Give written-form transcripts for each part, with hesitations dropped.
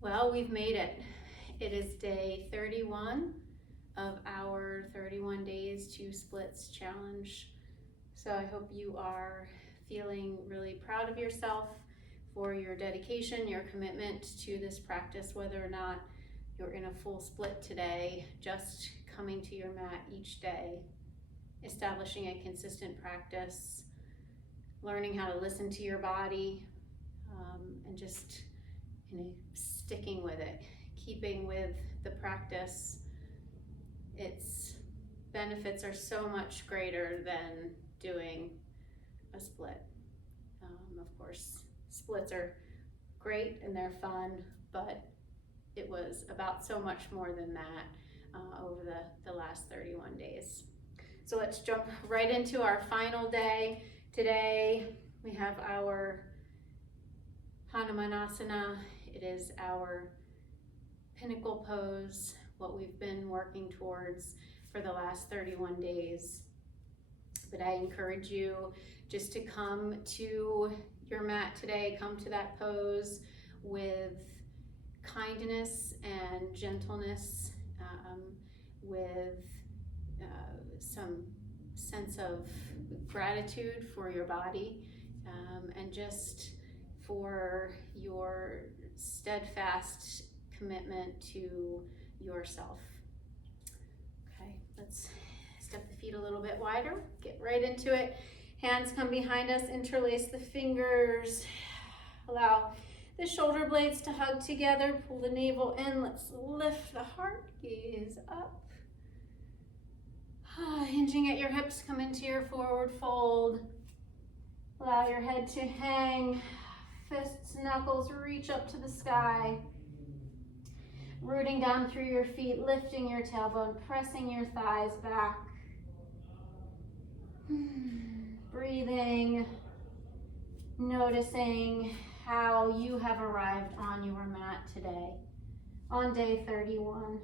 Well, we've made it. It is day 31 of our 31 days to splits challenge. So I hope you are feeling really proud of yourself for your dedication, your commitment to this practice, whether or not you're in a full split today, just coming to your mat each day, establishing a consistent practice, learning how to listen to your body, and just sticking with it, keeping with the practice. Its benefits are so much greater than doing a split. Of course, splits are great and they're fun, but it was about so much more than that over the last 31 days. So let's jump right into our final day. Today we have our Hanumanasana. It is our pinnacle pose, what we've been working towards for the last 31 days. But I encourage you just to come to your mat today, come to that pose with kindness and gentleness, with some sense of gratitude for your body, and just for your steadfast commitment to yourself. Okay, let's step the feet a little bit wider, get right into it. Hands come behind us, interlace the fingers, allow the shoulder blades to hug together, pull the navel in, let's lift the heart, gaze up. Hinging at your hips, come into your forward fold. Allow your head to hang, fists, knuckles, reach up to the sky. Rooting down through your feet, lifting your tailbone, pressing your thighs back. Breathing, noticing how you have arrived on your mat today, on day 31.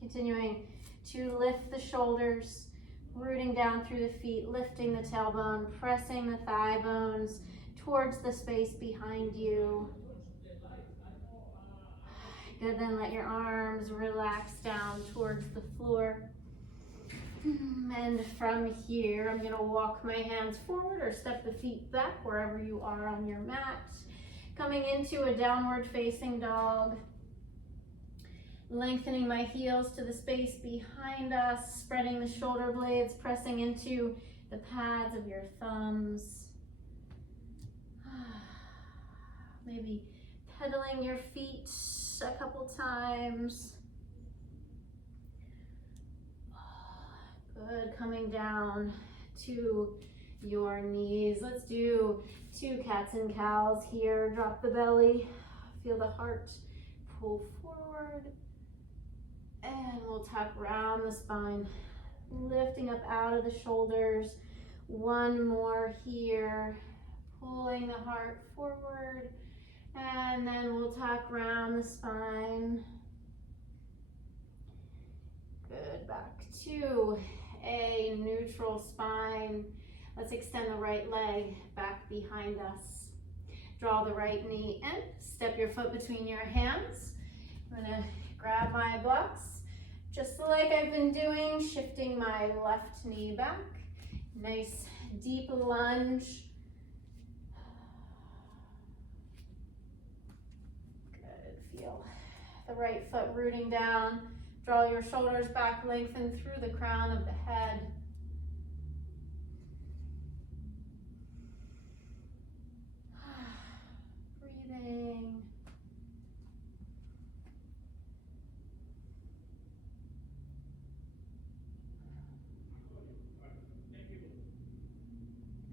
Continuing to lift the shoulders, rooting down through the feet, lifting the tailbone, pressing the thigh bones towards the space behind you. Good, then let your arms relax down towards the floor. And from here, I'm gonna walk my hands forward or step the feet back wherever you are on your mat. Coming into a downward facing dog. Lengthening my heels to the space behind us, spreading the shoulder blades, pressing into the pads of your thumbs. Maybe pedaling your feet a couple times. Good, coming down to your knees. Let's do 2 cats and cows here. Drop the belly, feel the heart pull forward. And we'll tuck round the spine, lifting up out of the shoulders. One more here, pulling the heart forward. And then we'll tuck round the spine. Good, back to a neutral spine. Let's extend the right leg back behind us. Draw the right knee in, step your foot between your hands. I'm gonna grab my blocks, just like I've been doing, shifting my left knee back. Nice deep lunge. Good, feel the right foot rooting down. Draw your shoulders back, lengthen through the crown of the head. Breathing.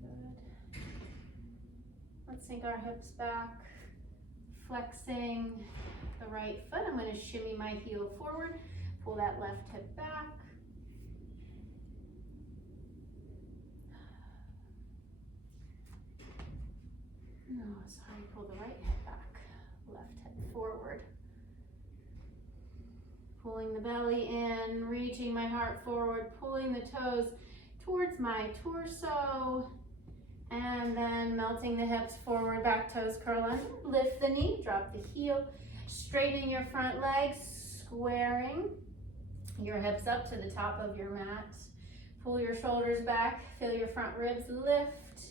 Good. Let's sink our hips back, flexing the right foot. I'm going to shimmy my heel forward. Pull that left hip back. No, sorry, pull the right hip back. Left hip forward. Pulling the belly in, reaching my heart forward, pulling the toes towards my torso. And then melting the hips forward, back toes curl under. Lift the knee, drop the heel, straightening your front leg, squaring your hips up to the top of your mat. Pull your shoulders back, feel your front ribs lift,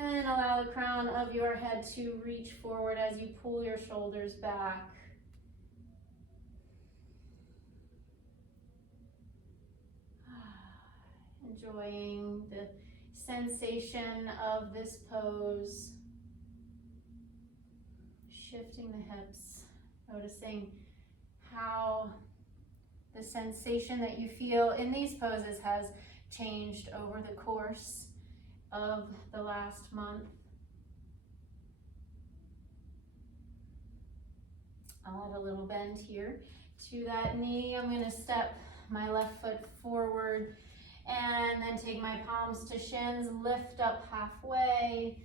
and allow the crown of your head to reach forward as you pull your shoulders back. Enjoying the sensation of this pose. Shifting the hips, noticing how the sensation that you feel in these poses has changed over the course of the last month. I'll add a little bend here to that knee. I'm going to step my left foot forward and then take my palms to shins, lift up halfway,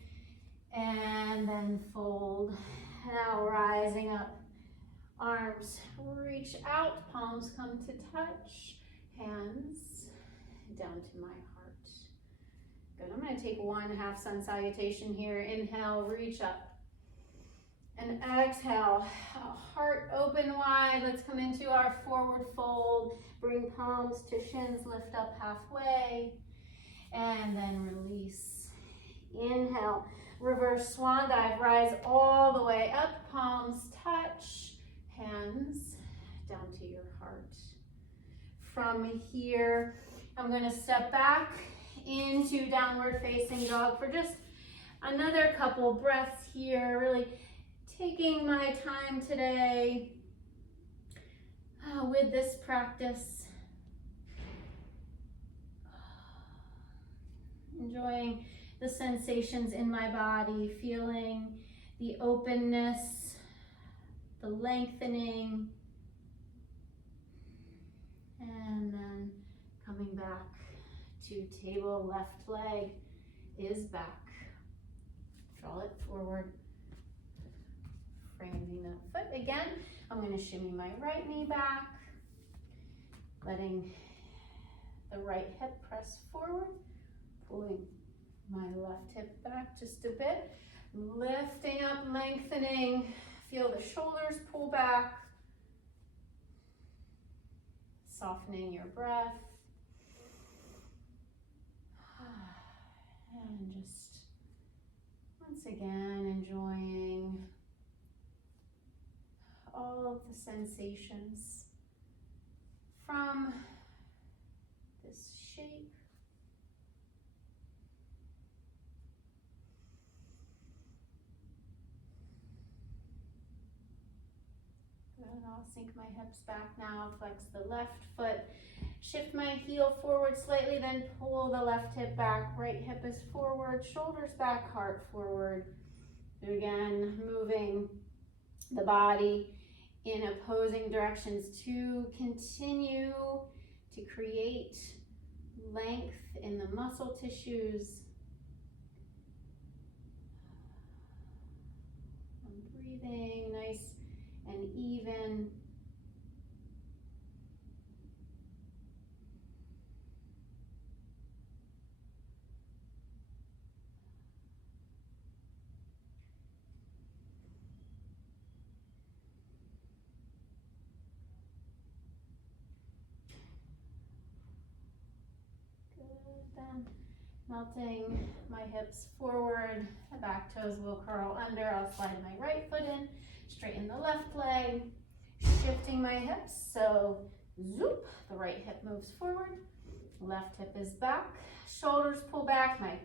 and then fold. Now rising up, arms reach out, palms come to touch, hands down to my heart. Good, I'm going to take one half sun salutation here. Inhale, reach up. And exhale, heart open wide. Let's come into our forward fold. Bring palms to shins, lift up halfway, and then release. Inhale, reverse swan dive, rise all the way up, palms touch, hands down to your heart. From here, I'm going to step back into downward facing dog for just another couple breaths here, really taking my time today with this practice. Enjoying the sensations in my body, feeling the openness, the lengthening, and then coming back to table. Left leg is back. Draw it forward. Framing that foot again. I'm going to shimmy my right knee back, letting the right hip press forward, pulling my left hip back just a bit, lifting up, lengthening, feel the shoulders pull back, softening your breath, and just once again enjoying all of the sensations from this shape. Good, I'll sink my hips back now, flex the left foot, shift my heel forward slightly, then pull the left hip back, right hip is forward, shoulders back, heart forward. Again, moving the body in opposing directions to continue to create length in the muscle tissues. I'm breathing nice and even. Then melting my hips forward, the back toes will curl under. I'll slide my right foot in, straighten the left leg, shifting my hips. So zoop, the right hip moves forward, left hip is back, shoulders pull back, my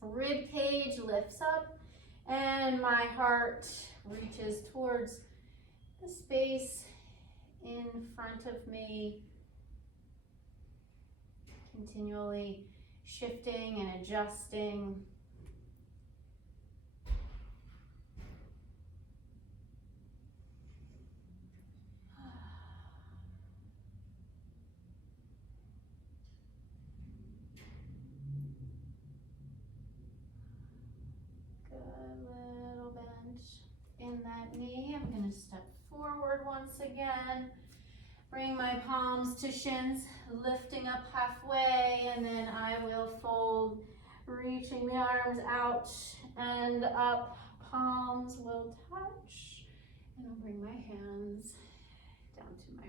rib cage lifts up, and my heart reaches towards the space in front of me. Continually shifting and adjusting. Good, little bend in that knee. I'm going to step forward once again. Bring my palms to shins, lifting up halfway, and then I will fold reaching the arms out and up. Palms will touch. And I'll bring my hands down to my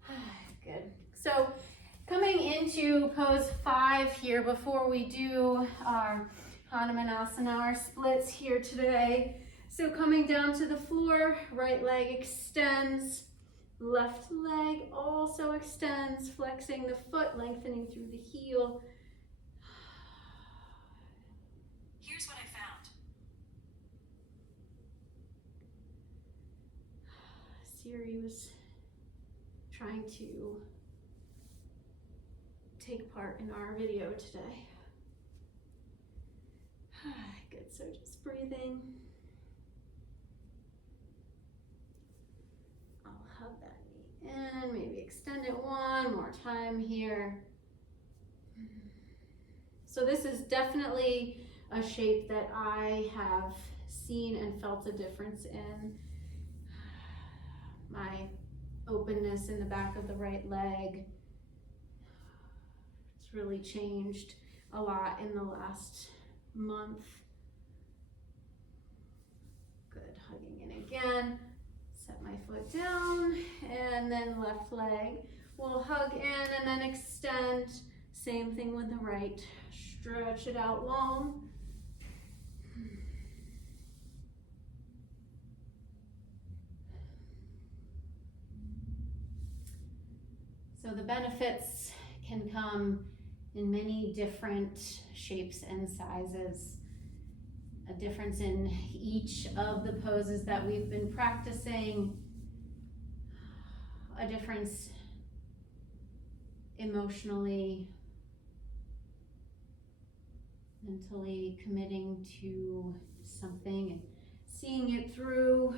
heart. Good. So coming into pose 5 here before we do our Hanumanasana, our splits here today. So coming down to the floor, right leg extends, left leg also extends, flexing the foot, lengthening through the heel. Here's what I found. Siri was trying to take part in our video today. Good, so just breathing. I'll hug that knee in, maybe extend it one more time here. So this is definitely a shape that I have seen and felt a difference in. My openness in the back of the right leg. It's really changed a lot in the last month. Good, hugging in again. Set my foot down and then left leg. We'll hug in and then extend. Same thing with the right. Stretch it out long. So the benefits can come in many different shapes and sizes. A difference in each of the poses that we've been practicing. A difference emotionally, mentally committing to something and seeing it through.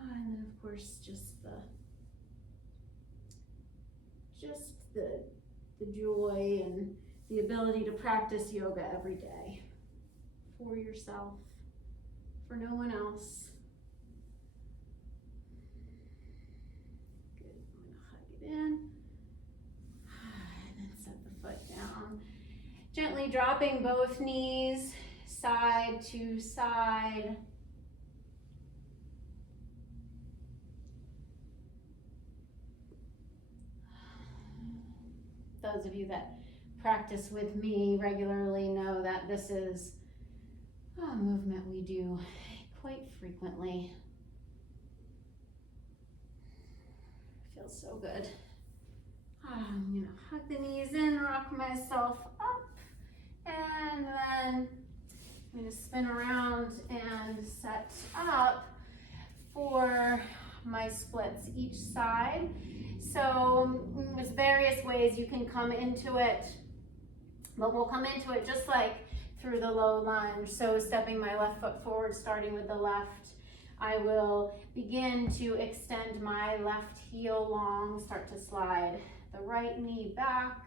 And then of course just the joy and the ability to practice yoga every day for yourself, for no one else. Good, I'm gonna hug it in and then set the foot down. Gently dropping both knees side to side. Those of you that practice with me regularly know that this is a movement we do quite frequently. Feels so good. I'm gonna hug the knees in, rock myself up, and then I'm gonna spin around and set up for my splits each side. So there's various ways you can come into it, but we'll come into it just like through the low lunge. So stepping my left foot forward, starting with the left, I will begin to extend my left heel long, start to slide the right knee back,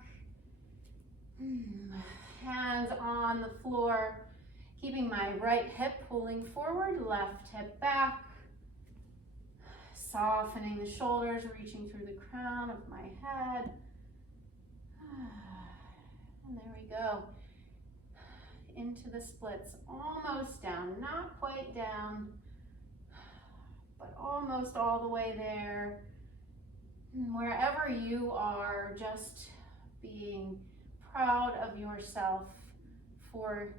hands on the floor, keeping my right hip pulling forward, left hip back, softening the shoulders, reaching through the crown of my head. And there we go. Into the splits, almost down, not quite down, but almost all the way there. Wherever you are, just being proud of yourself for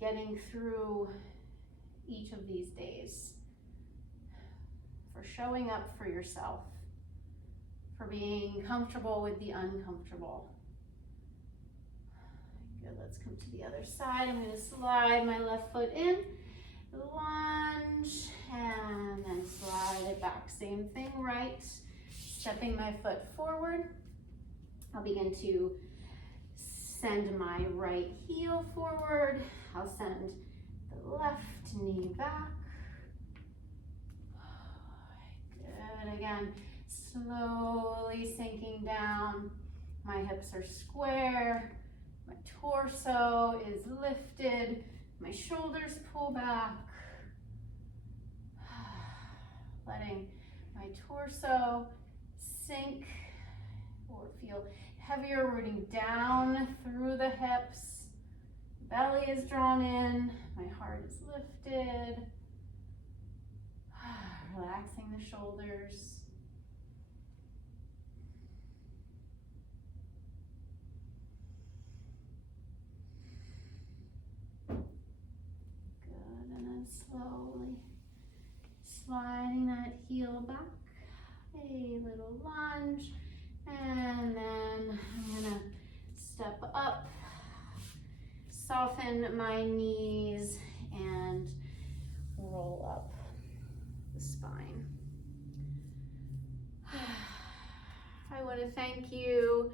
getting through each of these days, for showing up for yourself, for being comfortable with the uncomfortable. Good, let's come to the other side. I'm gonna slide my left foot in, lunge, and then slide it back. Same thing, right. Stepping my foot forward. I'll begin to send my right heel forward. I'll send the left knee back. Good, again, slowly sinking down. My hips are square. My torso is lifted. My shoulders pull back. Letting my torso sink or feel heavier rooting down through the hips. Belly is drawn in, my heart is lifted. Relaxing the shoulders. Good, and then slowly sliding that heel back. A little lunge, and then I'm gonna step up, soften my knees, and roll up the spine. I want to thank you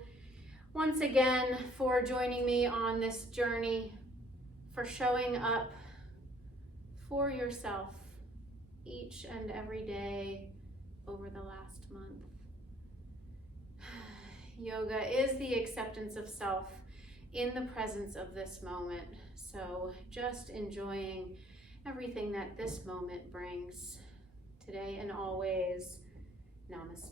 once again for joining me on this journey, for showing up for yourself each and every day over the last month. Yoga is the acceptance of self in the presence of this moment. So just enjoying everything that this moment brings today and always. Namaste.